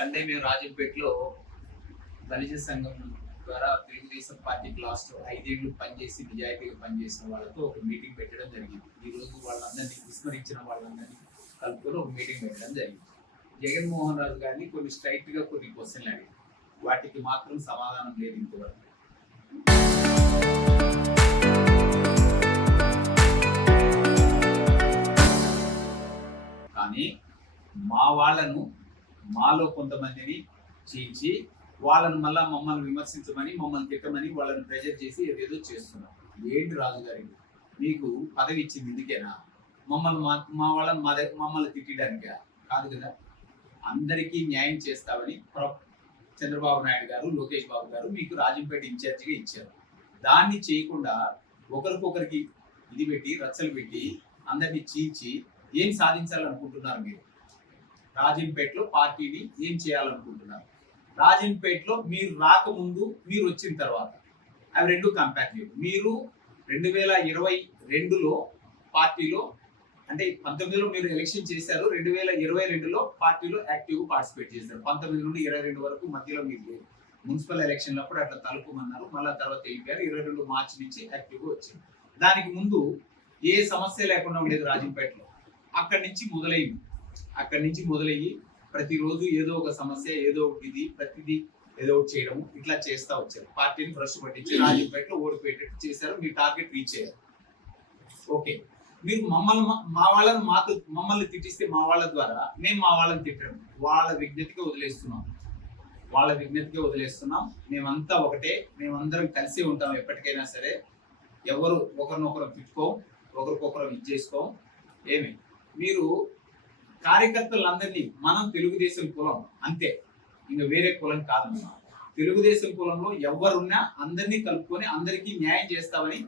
Sunday మేము రాజంపేటలో దళిత సంఘం ద్వారా తెలుగుదేశం పార్టీకి లాస్ట్ 5 ఏళ్ళు పనిచేసి నిజాయితీగా పనిచేసిన వాళ్ళతో ఒక మీటింగ్ పెట్టడం జరిగింది. ఈ రోజు వాళ్ళందరినీ విస్మరించిన వాళ్ళందరినీ కలుపుకొని ఒక మీటింగ్ పెట్టడం జరిగింది. జగన్మోహన్ రాజు గారిని కొన్ని స్ట్రైట్ గా కొన్ని క్వశ్చన్లు అడిగారు. వాటికి మాత్రం సమాధానం లేదు ఇంతవరకు. కానీ మా వాళ్ళను మాలో కొంతమందిని చీల్చి వాళ్ళను మళ్ళా మమ్మల్ని విమర్శించమని మమ్మల్ని తిట్టమని వాళ్ళని ప్రెజర్ చేసి ఏదేదో చేస్తున్నాం. ఏంటి రాజుగారి మీకు పదవి ఇచ్చింది ఇందుకేనా? మమ్మల్ని మా వాళ్ళని మమ్మల్ని తిట్టడానికా? కాదు కదా. అందరికీ న్యాయం చేస్తామని చంద్రబాబు నాయుడు గారు, లోకేష్ బాబు గారు మీకు రాజంపేట ఇన్ఛార్జిగా ఇచ్చారు. దాన్ని చేయకుండా ఒకరికొకరికి ఇది పెట్టి రచ్చలు పెట్టి అందరినీ చీల్చి ఏం సాధించాలనుకుంటున్నారు? మీరు రాజంపేటలో పార్టీని ఏం చేయాలనుకుంటున్నారు? రాజంపేటలో మీరు రాకముందు, మీరు వచ్చిన తర్వాత అవి రెండు కంపేర్ చేయండి. మీరు 2022లో పార్టీలో అంటే 19లో మీరు ఎలక్షన్ చేశారు, 2022లో పార్టీలో యాక్టివ్ పార్టిసిపేట్ చేశారు. 19 నుండి 22 వరకు మధ్యలో మీరు లేదు. మున్సిపల్ ఎలక్షన్లు అప్పుడు అట్లా తలుపుమన్నారు, మళ్ళీ తర్వాత వెళ్ళిపోయారు. 22 మార్చి నుంచి యాక్టివ్గా వచ్చింది. దానికి ముందు ఏ సమస్య లేకుండా ఉండేది రాజంపేటలో. అక్కడి నుంచి మొదలయ్యి ప్రతిరోజు ఏదో ఒక సమస్య, ఏదో ఒక ఇది, ప్రతిదీ ఏదో ఒకటి చేయడం, ఇట్లా చేస్తా వచ్చారు. పార్టీని భ్రష్ పట్టించి రాజంపేటలో ఓడిపోయేటట్టు చేశారు. మీ టార్గెట్ రీచ్ అయ్యారు. ఓకే, మీరు మమ్మల్ని తిట్టిస్తే మా వాళ్ళ ద్వారా మేము మా వాళ్ళని తిట్టడం వాళ్ళ విజ్ఞతగా వదిలేస్తున్నాం. మేమంతా ఒకటే, మేమందరం కలిసి ఉంటాం. ఎప్పటికైనా సరే ఎవరు ఒకరినొకరు తిట్టుకోం, ఒకరికొకరు ఇది చేసుకోం. ఏమి మీరు కార్యకర్తలందరినీ మనం తెలుగుదేశం కులం అంతే, ఇంకా వేరే కులం కాదు. తెలుగుదేశం కులంలో ఎవరున్నా అందరినీ కలుపుకొని అందరికీ న్యాయం చేస్తామని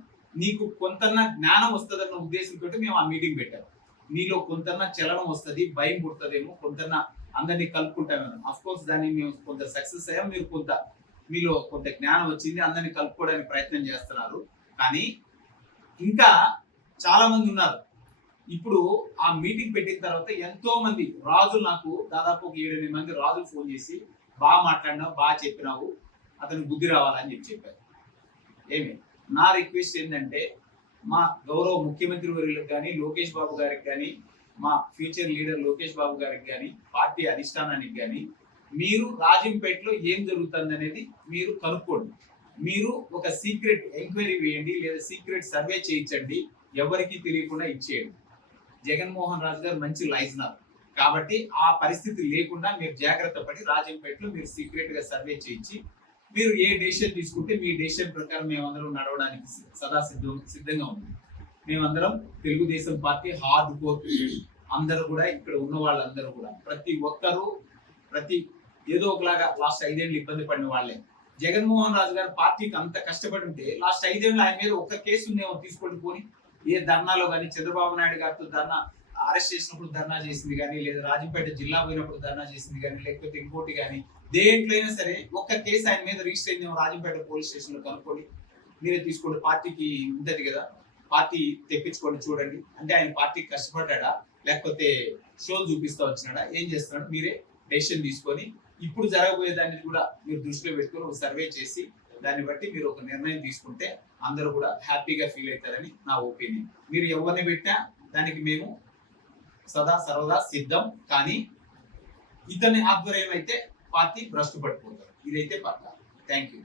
నీకు కొంతన్నా జ్ఞానం వస్తుందన్న ఉద్దేశంతో మేము ఆ మీటింగ్ పెట్టాము. మీలో కొంతన్నా చలనం వస్తుంది, భయం పుడుతుందేమో, కొంతన్నా అందరినీ కలుపుకుంటామేమో. అఫ్ కోర్స్ దాన్ని మేము కొంత సక్సెస్ అయ్యాం. మీలో కొంత జ్ఞానం వచ్చింది, అందరినీ కలుపుకోవడానికి ప్రయత్నం చేస్తున్నారు. కానీ ఇంకా చాలా మంది ఉన్నారు. ఇప్పుడు ఆ మీటింగ్ పెట్టిన తర్వాత ఎంతో మంది రాజులు, నాకు దాదాపు ఒక 7-8 మంది రాజులు ఫోన్ చేసి బాగా మాట్లాడినావు, బాగా చెప్పినావు, అతను బుద్ధి రావాలని చెప్పారు. ఏమి నా రిక్వెస్ట్ ఏంటంటే, మా గౌరవ ముఖ్యమంత్రి వర్యులకు కానీ, లోకేష్ బాబు గారికి కానీ, మా ఫ్యూచర్ లీడర్ లోకేష్ బాబు గారికి కానీ, పార్టీ అధిష్టానానికి కానీ, మీరు రాజంపేటలో ఏం జరుగుతుంది అనేది మీరు కనుక్కోండి. మీరు ఒక సీక్రెట్ ఎంక్వైరీ వేయండి, లేదా సీక్రెట్ సర్వే చేయించండి, ఎవరికి తెలియకుండా ఇచ్చేయండి. జగన్మోహన్ రాజు గారు మంచి లైజనర్ కాబట్టి ఆ పరిస్థితి లేకుండా మీరు జాగ్రత్త పడి రాజంపేటలో మీరు సీక్రెట్ గా సర్వే చేయించి మీరు ఏ డెసిషన్ తీసుకుంటే మీ డెసిషన్ ప్రకారం మేమందరం నడవడానికి సదా సిద్ధంగా ఉంది. మేమందరం తెలుగుదేశం పార్టీ హార్డ్ కోర్ అందరూ కూడా, ఇక్కడ ఉన్న వాళ్ళందరూ కూడా ప్రతి ఒక్కరూ ఏదో ఒకలాగా లాస్ట్ 5 ఏళ్ళు ఇబ్బంది పడిన వాళ్ళే. జగన్మోహన్ రాజు గారు పార్టీకి అంత కష్టపడి ఉంటే లాస్ట్ 5 ఏళ్ళు ఆయన మీద ఒక్క కేసు ఉందేమో తీసుకొని పోని, ఏ ధర్నాలో కానీ, చంద్రబాబు నాయుడు గారితో అరెస్ట్ చేసినప్పుడు ధర్నా చేసింది కానీ, లేదా రాజంపేట జిల్లా పోయినప్పుడు ధర్నా చేసింది కానీ, లేకపోతే ఇంకోటి కానీ, దేంట్లో అయినా సరే ఒక్క కేసు ఆయన మీద రిజిస్టర్ అయిందేమో రాజంపేట పోలీస్ స్టేషన్ లో కనుక్కోండి. మీరే తీసుకోండి. పార్టీకి ఉంటది కదా, పార్టీ తెప్పించుకోండి, చూడండి. అంటే ఆయన పార్టీకి కష్టపడ్డా లేకపోతే షోలు చూపిస్తా వచ్చినాడా, ఏం చేస్తున్నాడు, మీరే డెసిషన్ తీసుకొని ఇప్పుడు జరగబోయే దాన్ని కూడా మీరు దృష్టిలో పెట్టుకొని ఒక సర్వే చేసి దాన్ని బట్టి మీరు ఒక నిర్ణయం తీసుకుంటే అందరూ కూడా హ్యాపీగా ఫీల్ అవుతారని నా ఒపీనియన్. మీరు ఎవరిని పెట్టినా దానికి మేము సర్వదా సిద్ధం. కానీ ఇతని ఆధ్వర్యం అయితే పార్టీ భ్రష్టు పడిపోతారు, ఇదైతే పక్కా. Thank you.